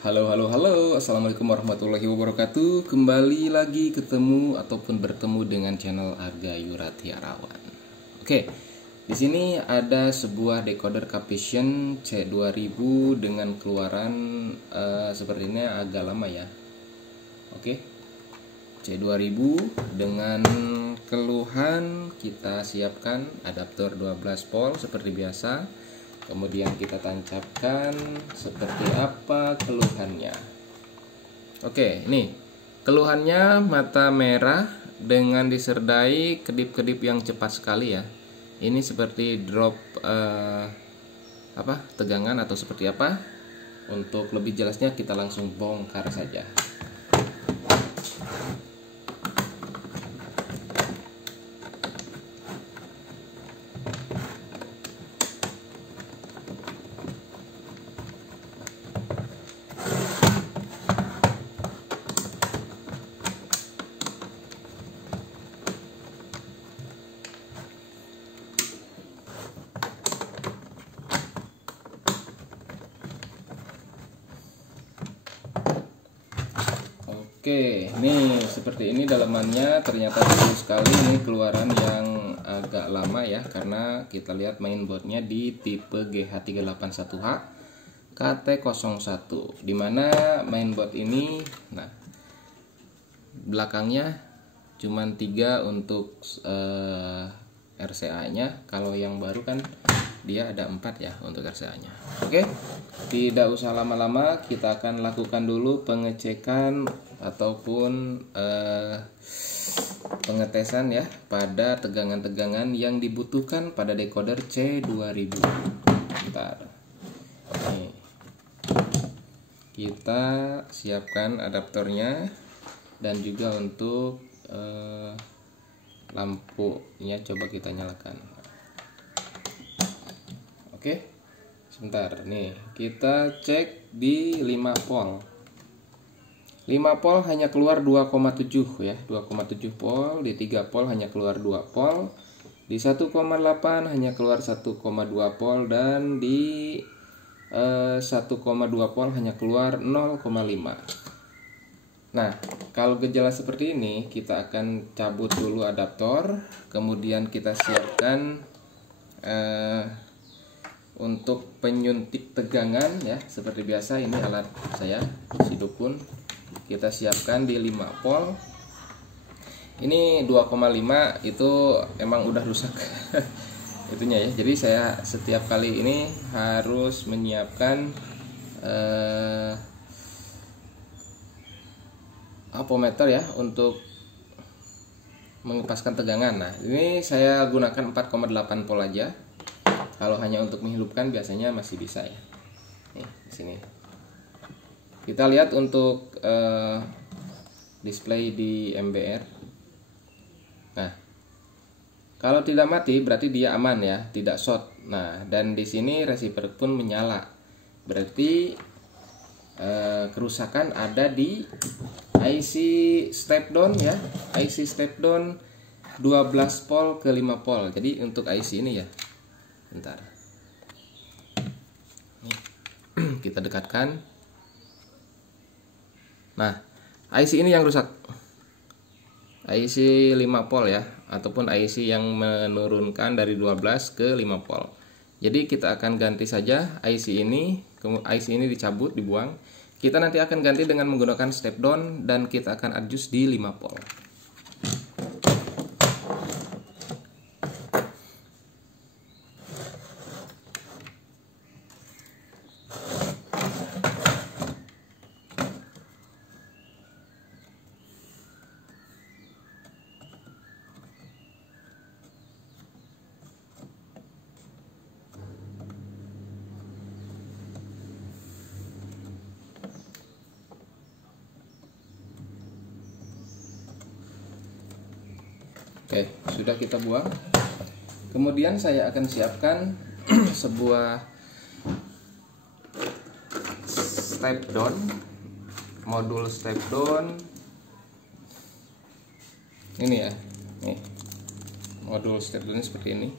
Halo, Assalamualaikum warahmatullahi wabarakatuh. Kembali lagi ketemu ataupun bertemu dengan channel Arga Yuratiarawan. Oke, di sini ada sebuah decoder Capacion C2000 dengan keluaran sepertinya agak lama ya. Oke, C2000 dengan keluhan kita siapkan adaptor 12 volt seperti biasa. Kemudian kita tancapkan seperti apa keluhannya. Oke, ini keluhannya mata merah dengan disertai kedip-kedip yang cepat sekali ya. Ini seperti drop tegangan atau seperti apa. Untuk lebih jelasnya kita langsung bongkar saja. Oke, nih seperti ini dalamannya, ternyata bagus sekali. Ini keluaran yang agak lama ya, karena kita lihat mainboardnya di tipe GH381H KT01, dimana mainboard ini, nah belakangnya cuman 3 untuk RCA-nya. Kalau yang baru kan dia ada 4 ya untuk RCA-nya. Oke, tidak usah lama-lama, kita akan lakukan dulu pengecekan ataupun pengetesan ya pada tegangan-tegangan yang dibutuhkan pada decoder C2000. Bentar. Nih. Kita siapkan adaptornya dan juga untuk lampunya coba kita nyalakan. Oke, sebentar nih kita cek di 5 volt. 5 volt hanya keluar 2,7 ya, 2,7 volt. Di 3 volt hanya keluar 2 volt. Di 1,8 hanya keluar 1,2 volt, dan di 1,2 volt hanya keluar 0,5. Nah, kalau gejala seperti ini kita akan cabut dulu adaptor, kemudian kita siapkan untuk penyuntik tegangan ya, seperti biasa. Ini alat saya, si dukun. Kita siapkan di 5 volt. Ini 2,5 itu emang udah rusak itunya ya. Jadi saya setiap kali ini harus menyiapkan ampermeter ya untuk mengepaskan tegangan. Nah, ini saya gunakan 4,8 volt aja. Kalau hanya untuk menghidupkan biasanya masih bisa ya. Nih, di sini. Kita lihat untuk display di MBR. Nah, kalau tidak mati berarti dia aman ya, tidak short. Nah, dan di sini receiver pun menyala. Berarti kerusakan ada di IC step down ya, IC step down 12 volt ke 5 volt. Jadi untuk IC ini ya. Bentar. Nih, kita dekatkan. Nah, IC ini yang rusak. IC 5 volt ya, ataupun IC yang menurunkan dari 12 ke 5 volt. Jadi kita akan ganti saja IC ini. IC ini dicabut, dibuang. Kita nanti akan ganti dengan menggunakan step down, dan kita akan adjust di 5 volt. Oke, sudah kita buang. Kemudian saya akan siapkan sebuah step down, modul step down. Ini ya, nih modul step down seperti ini.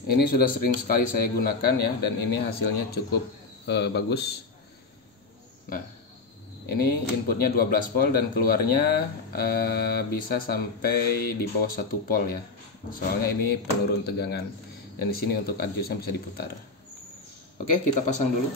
Ini sudah sering sekali saya gunakan ya, dan ini hasilnya cukup bagus. Nah, ini inputnya 12 volt dan keluarnya bisa sampai di bawah 1 volt ya. Soalnya ini penurun tegangan. Dan di sini untuk adjustnya bisa diputar. Oke, kita pasang dulu.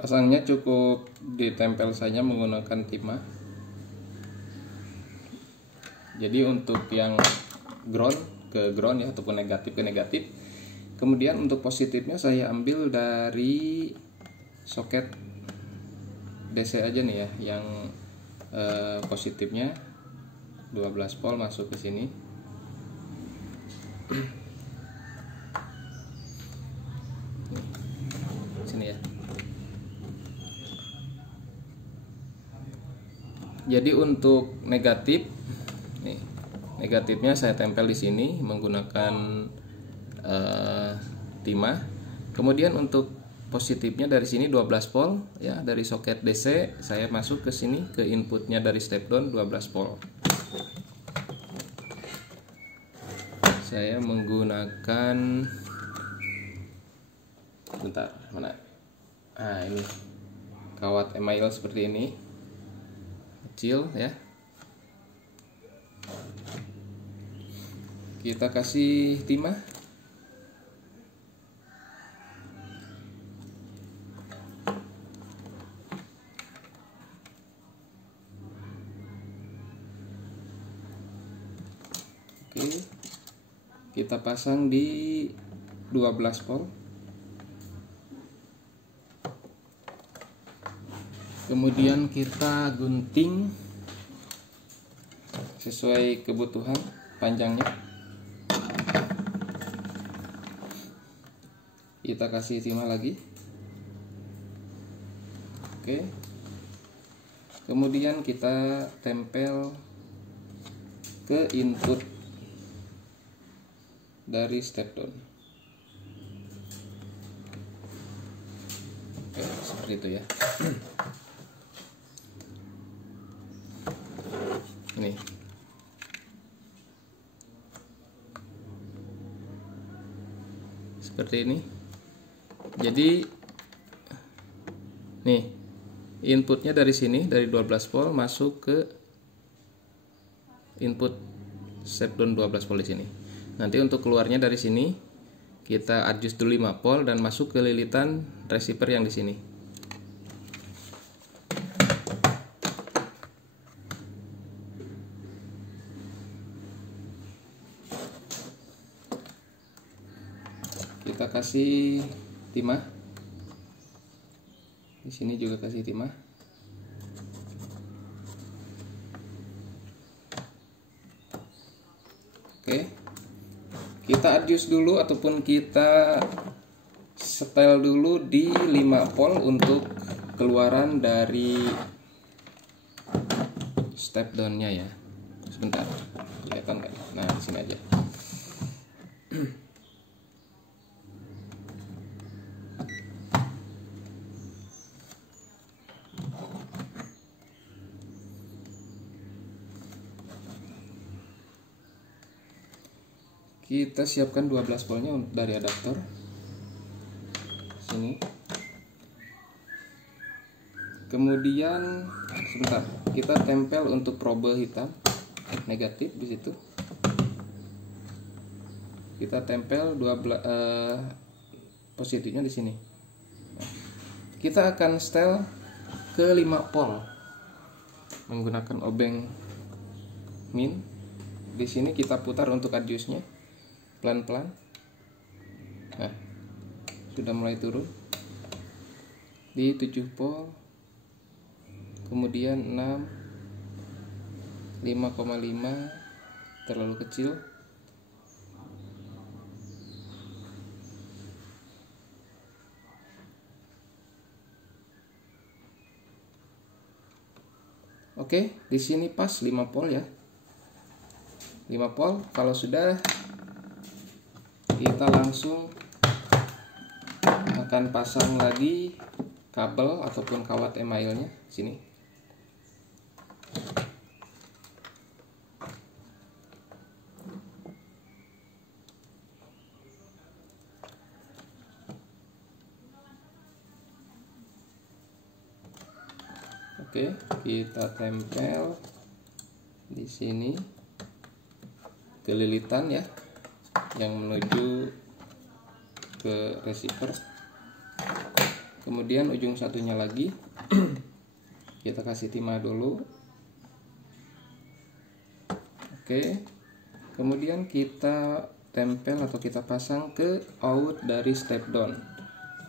Pasangnya cukup ditempel saja menggunakan timah. Jadi untuk yang ground ke ground ya, ataupun negatif ke negatif. Kemudian untuk positifnya saya ambil dari soket DC aja nih ya, yang positifnya 12 volt masuk ke sini. Sini ya. Jadi untuk negatif, nih, negatifnya saya tempel di sini menggunakan timah. Kemudian untuk positifnya dari sini 12 volt ya, dari soket DC saya masuk ke sini ke inputnya dari step down 12 volt. Saya menggunakan, bentar, mana? Nah, ini kawat email seperti ini. Kecil ya. Kita kasih timah. Oke. Kita pasang di 12 volt. Kemudian kita gunting sesuai kebutuhan panjangnya. Kita kasih timah lagi. Oke. Kemudian kita tempel ke input dari step down. Oke, seperti itu ya. Ini seperti ini. Jadi nih, inputnya dari sini dari 12 volt masuk ke input step down 12 volt di sini. Nanti untuk keluarnya dari sini kita adjust dulu 5 volt dan masuk ke lilitan receiver yang di sini. Kita kasih timah. Di sini juga kasih timah. Oke. Kita adjust dulu ataupun kita setel dulu di 5 volt untuk keluaran dari step down-nya ya. Sebentar. Kelihatan kan? Nah, di sini aja. Kita siapkan 12 voltnya dari adaptor sini. Kemudian sebentar, kita tempel untuk probe hitam negatif di situ. Kita tempel positifnya di sini. Kita akan setel ke 5 volt menggunakan obeng min. Di sini kita putar untuk adjustnya pelan-pelan. Nah, sudah mulai turun di 7 volt, kemudian 6, 5,5 terlalu kecil. Oke, di sini pas 5 volt ya. 5 volt. Kalau sudah, kita langsung akan pasang lagi kabel ataupun kawat emailnya sini. Oke, kita tempel di sini ke lilitan ya, yang menuju ke receiver. Kemudian ujung satunya lagi kita kasih timah dulu. Oke, kemudian kita tempel atau kita pasang ke out dari step down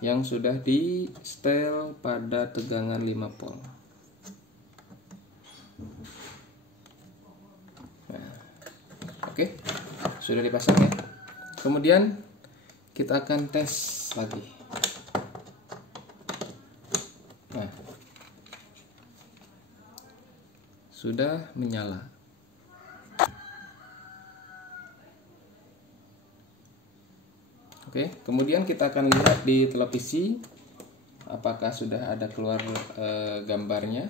yang sudah di setel pada tegangan 5 volt. Nah, oke, sudah dipasang ya. Kemudian kita akan tes lagi. Nah, sudah menyala. Oke, kemudian kita akan lihat di televisi apakah sudah ada keluar gambarnya.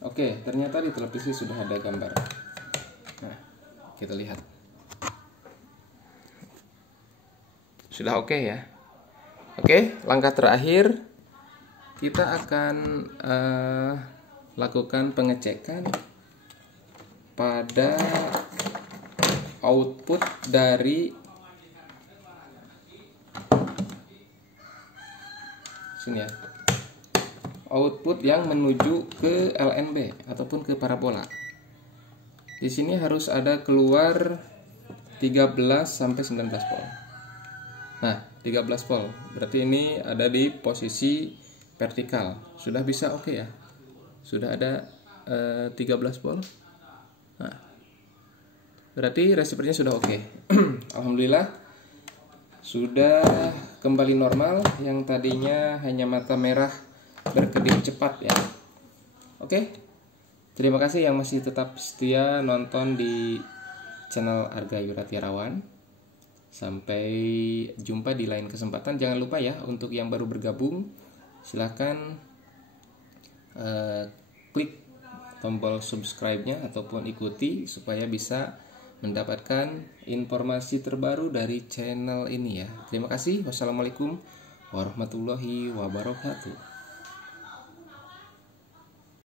Oke, ternyata di televisi sudah ada gambar. Nah, kita lihat. Sudah oke ya. Oke, langkah terakhir kita akan lakukan pengecekan pada output dari sini ya. Output yang menuju ke LNB ataupun ke parabola. Di sini harus ada keluar 13 sampai 19 volt. Nah, 13 volt. Berarti ini ada di posisi vertikal. Sudah bisa oke ya. Sudah ada 13 volt. Nah, berarti receivernya sudah oke. Alhamdulillah sudah kembali normal, yang tadinya hanya mata merah berkedip cepat ya. Oke, terima kasih yang masih tetap setia nonton di channel Arga Yuratiarawan. Sampai jumpa di lain kesempatan. Jangan lupa ya, untuk yang baru bergabung silahkan klik tombol subscribe-nya ataupun ikuti supaya bisa mendapatkan informasi terbaru dari channel ini ya. Terima kasih. Wassalamualaikum warahmatullahi wabarakatuh.